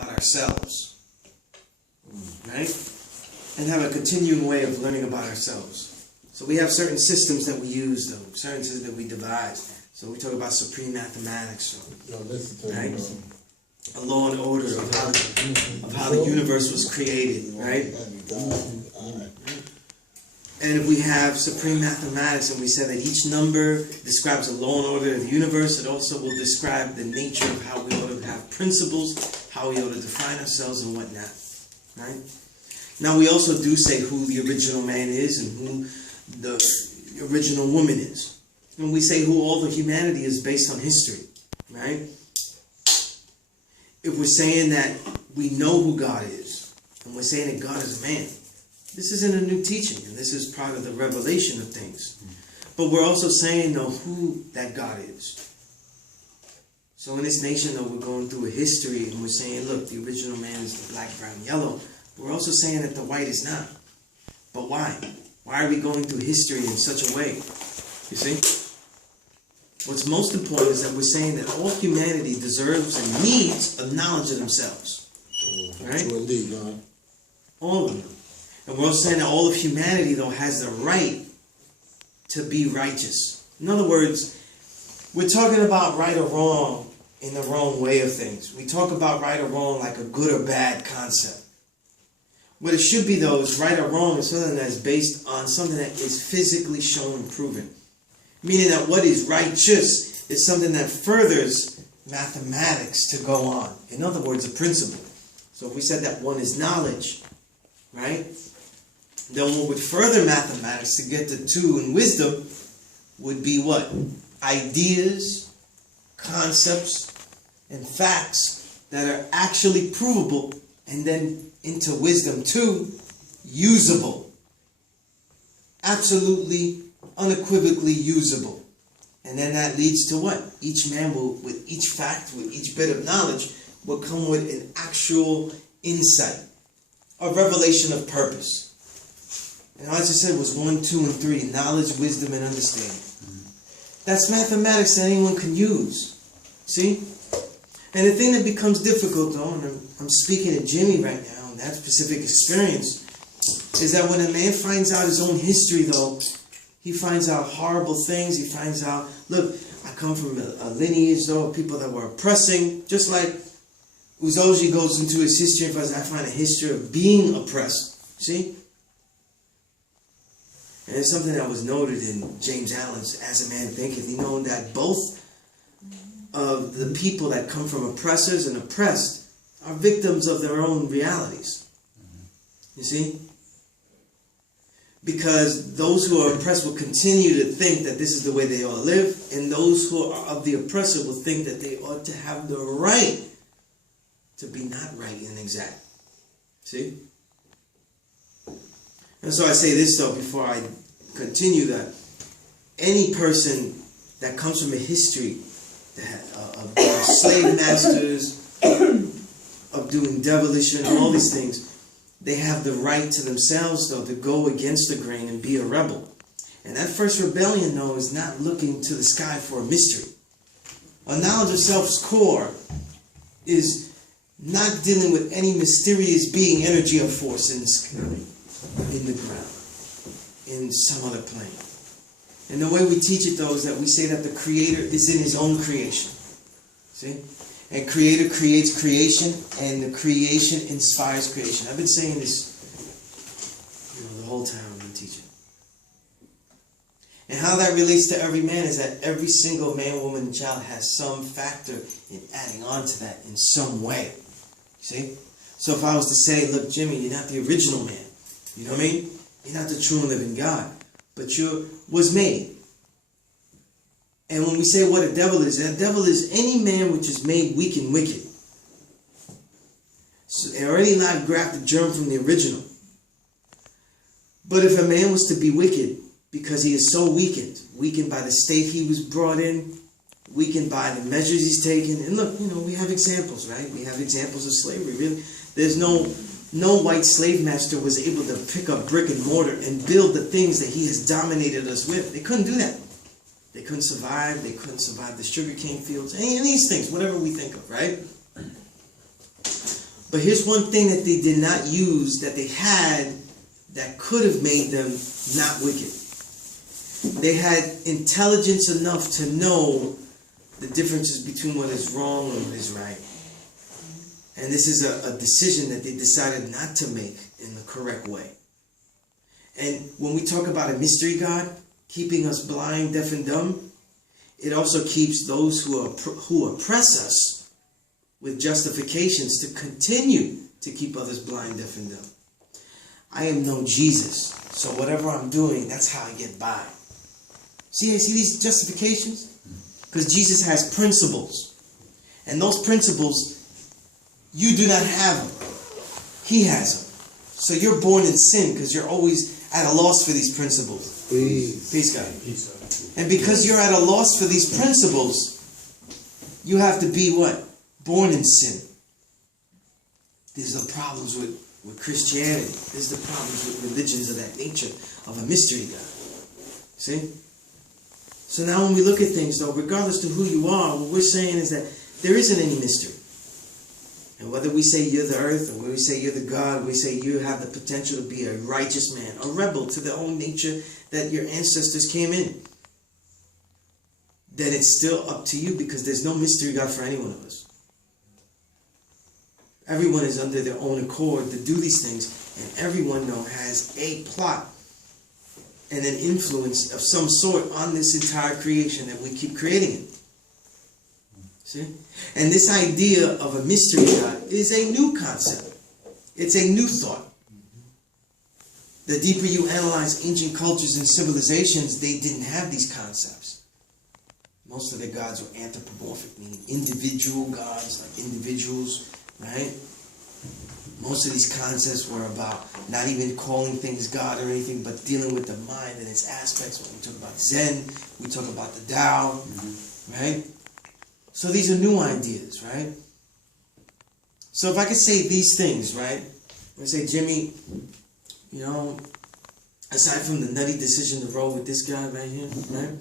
about ourselves, right? And have a continuing way of learning about ourselves. So we have certain systems that we use, though, certain systems that we devise. So we talk about supreme mathematics, right? A law and order of how the universe was created, right? And if we have supreme mathematics and we say that each number describes a law and order of the universe, it also will describe the nature of how we ought to have principles, how we ought to define ourselves and whatnot, right? Now we also do say who the original man is and who the original woman is. And we say who all the humanity is based on history, right? If we're saying that we know who God is, and we're saying that God is a man, this isn't a new teaching, and this is part of the revelation of things. But we're also saying, though, who that God is. So in this nation, though, we're going through a history, and we're saying, look, the original man is the black, brown, yellow. But we're also saying that the white is not. But why? Why are we going through history in such a way? You see? What's most important is that we're saying that all humanity deserves and needs a knowledge of themselves. Right? All of them. And we're also saying that all of humanity, though, has the right to be righteous. In other words, we're talking about right or wrong in the wrong way of things. We talk about right or wrong like a good or bad concept. What it should be, though, is right or wrong is something that is based on something that is physically shown and proven. Meaning that what is righteous is something that furthers mathematics to go on. In other words, a principle. So if we said that one is knowledge, right? Then what would further mathematics to get to two in wisdom would be what? Ideas, concepts, and facts that are actually provable, and then into wisdom two, usable. Absolutely, unequivocally usable. And then that leads to what? Each man will, with each fact, with each bit of knowledge, will come with an actual insight, a revelation of purpose. And as I said, was 1, 2, and 3, knowledge, wisdom, and understanding. That's mathematics that anyone can use. See? And the thing that becomes difficult, though, and I'm speaking to Jimmy right now, and that specific experience, is that when a man finds out his own history, though, he finds out horrible things. He finds out, look, I come from a lineage, though, of people that were oppressing. Just like Uzoji goes into his history and finds, I find a history of being oppressed. See? And it's something that was noted in James Allen's As a Man Thinketh. He known that both of the people that come from oppressors and oppressed are victims of their own realities. You see? Because those who are oppressed will continue to think that this is the way they ought to live, and those who are of the oppressor will think that they ought to have the right to be not right and exact. See? And so I say this, though, before I continue, that any person that comes from a history of slave masters, of doing devilish and all these things, they have the right to themselves, though, to go against the grain and be a rebel. And that first rebellion, though, is not looking to the sky for a mystery. A knowledge of self's core is not dealing with any mysterious being, energy, or force in the sky, in the ground, in some other plane. And the way we teach it, though, is that we say that the Creator is in His own creation. See? And Creator creates creation, and the creation inspires creation. I've been saying this, the whole time I've been teaching. And how that relates to every man is that every single man, woman, and child has some factor in adding on to that in some way. See? So if I was to say, look, Jimmy, you're not the original man. You know what I mean? You're not the true and living God. But you was made. And when we say what a devil is, a devil is any man which is made weak and wicked. So it already not grabbed the germ from the original. But if a man was to be wicked, because he is so weakened by the state he was brought in, weakened by the measures he's taken, and look, we have examples, right? We have examples of slavery, really. There's no white slave master was able to pick up brick and mortar and build the things that he has dominated us with. They couldn't do that. They couldn't survive. They couldn't survive the sugarcane fields. Any of these things, whatever we think of, right? But here's one thing that they did not use that they had that could have made them not wicked. They had intelligence enough to know the differences between what is wrong and what is right. And this is a decision that they decided not to make in the correct way. And when we talk about a mystery God, keeping us blind, deaf, and dumb, it also keeps those who oppress us with justifications to continue to keep others blind, deaf, and dumb. I am no Jesus, so whatever I'm doing, that's how I get by. See these justifications? Because Jesus has principles. And those principles, you do not have them. He has them. So you're born in sin because you're always at a loss for these principles. Peace, God. And because you're at a loss for these principles, you have to be what? Born in sin. These are the problems with Christianity. These are the problems with religions of that nature, of a mystery God. See? So now when we look at things, though, regardless to who you are, what we're saying is that there isn't any mystery. And whether we say you're the earth, or whether we say you're the God, we say you have the potential to be a righteous man, a rebel to the own nature that your ancestors came in, then it's still up to you, because there's no mystery God for any one of us. Everyone is under their own accord to do these things, and everyone, though, has a plot and an influence of some sort on this entire creation that we keep creating it. See? And this idea of a mystery God is a new concept. It's a new thought. The deeper you analyze ancient cultures and civilizations, they didn't have these concepts. Most of their gods were anthropomorphic, meaning individual gods, like individuals, right? Most of these concepts were about not even calling things God or anything, but dealing with the mind and its aspects. When we talk about Zen, we talk about the Tao, right? So these are new ideas, right? So if I could say these things, right? I say, Jimmy, you know, aside from the nutty decision to roll with this guy right here, right?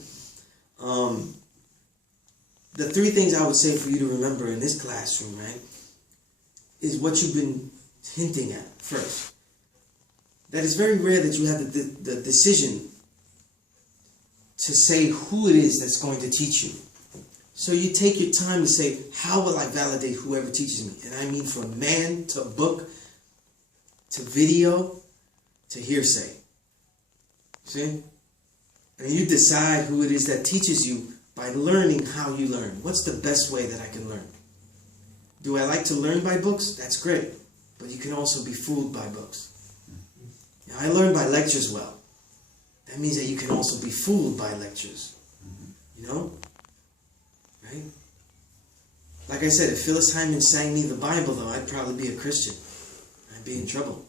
The three things I would say for you to remember in this classroom, right, is what you've been hinting at first. That it's very rare that you have the decision to say who it is that's going to teach you. So you take your time to say, how will I validate whoever teaches me? And I mean from man to book to video to hearsay. See? And you decide who it is that teaches you by learning how you learn. What's the best way that I can learn? Do I like to learn by books? That's great. But you can also be fooled by books. Now, I learn by lectures well. That means that you can also be fooled by lectures. You know? Right? Like I said, if Phyllis Hyman sang me the Bible, though, I'd probably be a Christian. I'd be in trouble.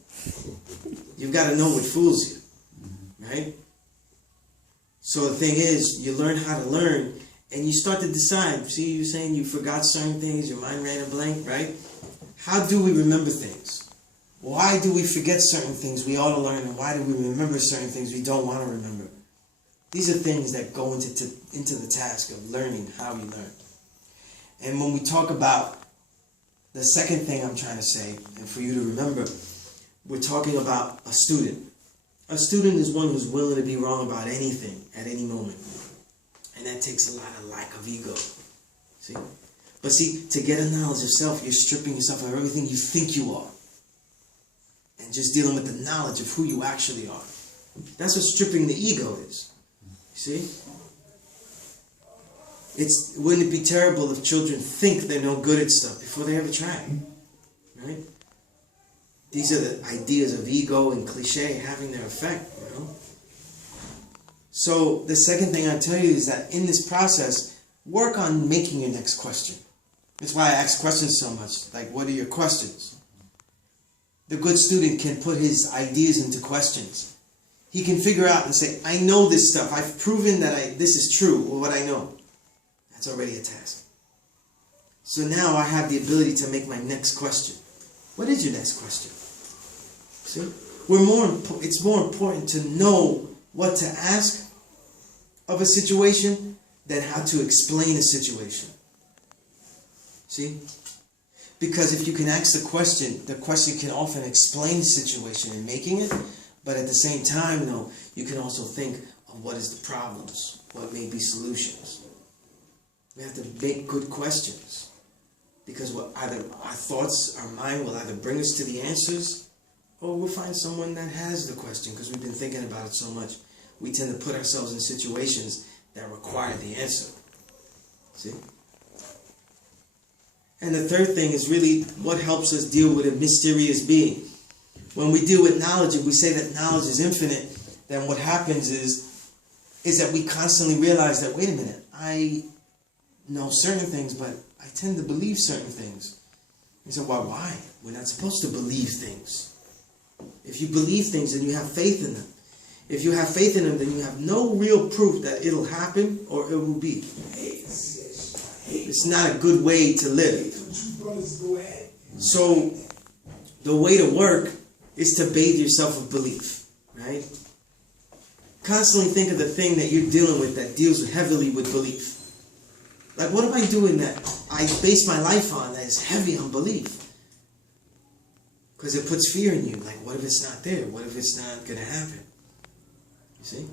You've got to know what fools you. Right? So the thing is, you learn how to learn, and you start to decide. See, you're saying you forgot certain things, your mind ran a blank, right? How do we remember things? Why do we forget certain things we ought to learn, and why do we remember certain things we don't want to remember? These are things that go into the task of learning how we learn. And when we talk about the second thing I'm trying to say, and for you to remember, we're talking about a student. A student is one who's willing to be wrong about anything at any moment. And that takes a lot of lack of ego. See? But see, to get a knowledge of self, you're stripping yourself of everything you think you are. And just dealing with the knowledge of who you actually are. That's what stripping the ego is. See? Wouldn't it be terrible if children think they're no good at stuff before they ever try it? Right? These are the ideas of ego and cliche having their effect, you know? So the second thing I tell you is that in this process, work on making your next question. That's why I ask questions so much. Like, what are your questions? The good student can put his ideas into questions. He can figure out and say, I know this stuff. I've proven that this is true, or what I know. That's already a task. So now I have the ability to make my next question. What is your next question? See? It's more important to know what to ask of a situation than how to explain a situation. See? Because if you can ask the question can often explain the situation in making it, but at the same time, though, you can also think of what is the problems, what may be solutions. We have to make good questions. Because either our thoughts, our mind will either bring us to the answers, or we'll find someone that has the question because we've been thinking about it so much. We tend to put ourselves in situations that require the answer. See? And the third thing is really what helps us deal with a mysterious being. When we deal with knowledge, if we say that knowledge is infinite, then what happens is that we constantly realize that, wait a minute, I know certain things, but I tend to believe certain things. You say, well, why? We're not supposed to believe things. If you believe things, then you have faith in them. If you have faith in them, then you have no real proof that it'll happen or it will be. It's not a good way to live. So the way to work is to bathe yourself with belief, right? Constantly think of the thing that you're dealing with that deals heavily with belief. Like, what am I doing that I base my life on that is heavy on belief? Because it puts fear in you. Like, what if it's not there? What if it's not going to happen? You see?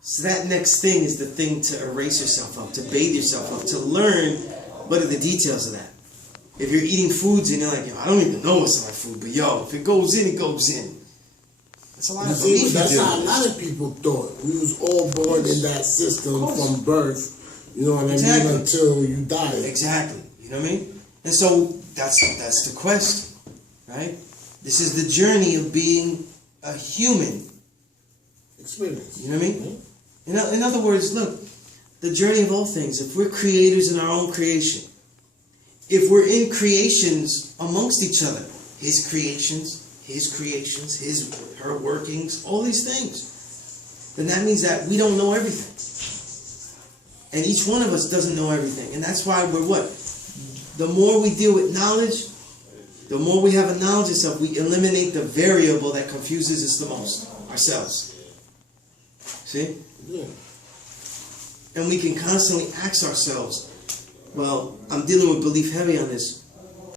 So that next thing is the thing to erase yourself up, to bathe yourself up, to learn what are the details of that. If you're eating foods and you're like, yo, I don't even know what's in my food, but yo, if it goes in, it goes in. That's a lot of belief. That's how a lot of people thought. We was all born in that system from birth. You know what I mean? Until you die. Exactly. You know what I mean? And so that's the quest, right? This is the journey of being a human. Experience. You know what I mean? In other words, look, the journey of all things. If we're creators in our own creation, if we're in creations amongst each other, his creations, her workings, all these things, then that means that we don't know everything. And each one of us doesn't know everything. And that's why we're what? The more we deal with knowledge, the more we have a knowledge of self, we eliminate the variable that confuses us the most, ourselves. See? Yeah. And we can constantly ask ourselves, well, I'm dealing with belief heavy on this.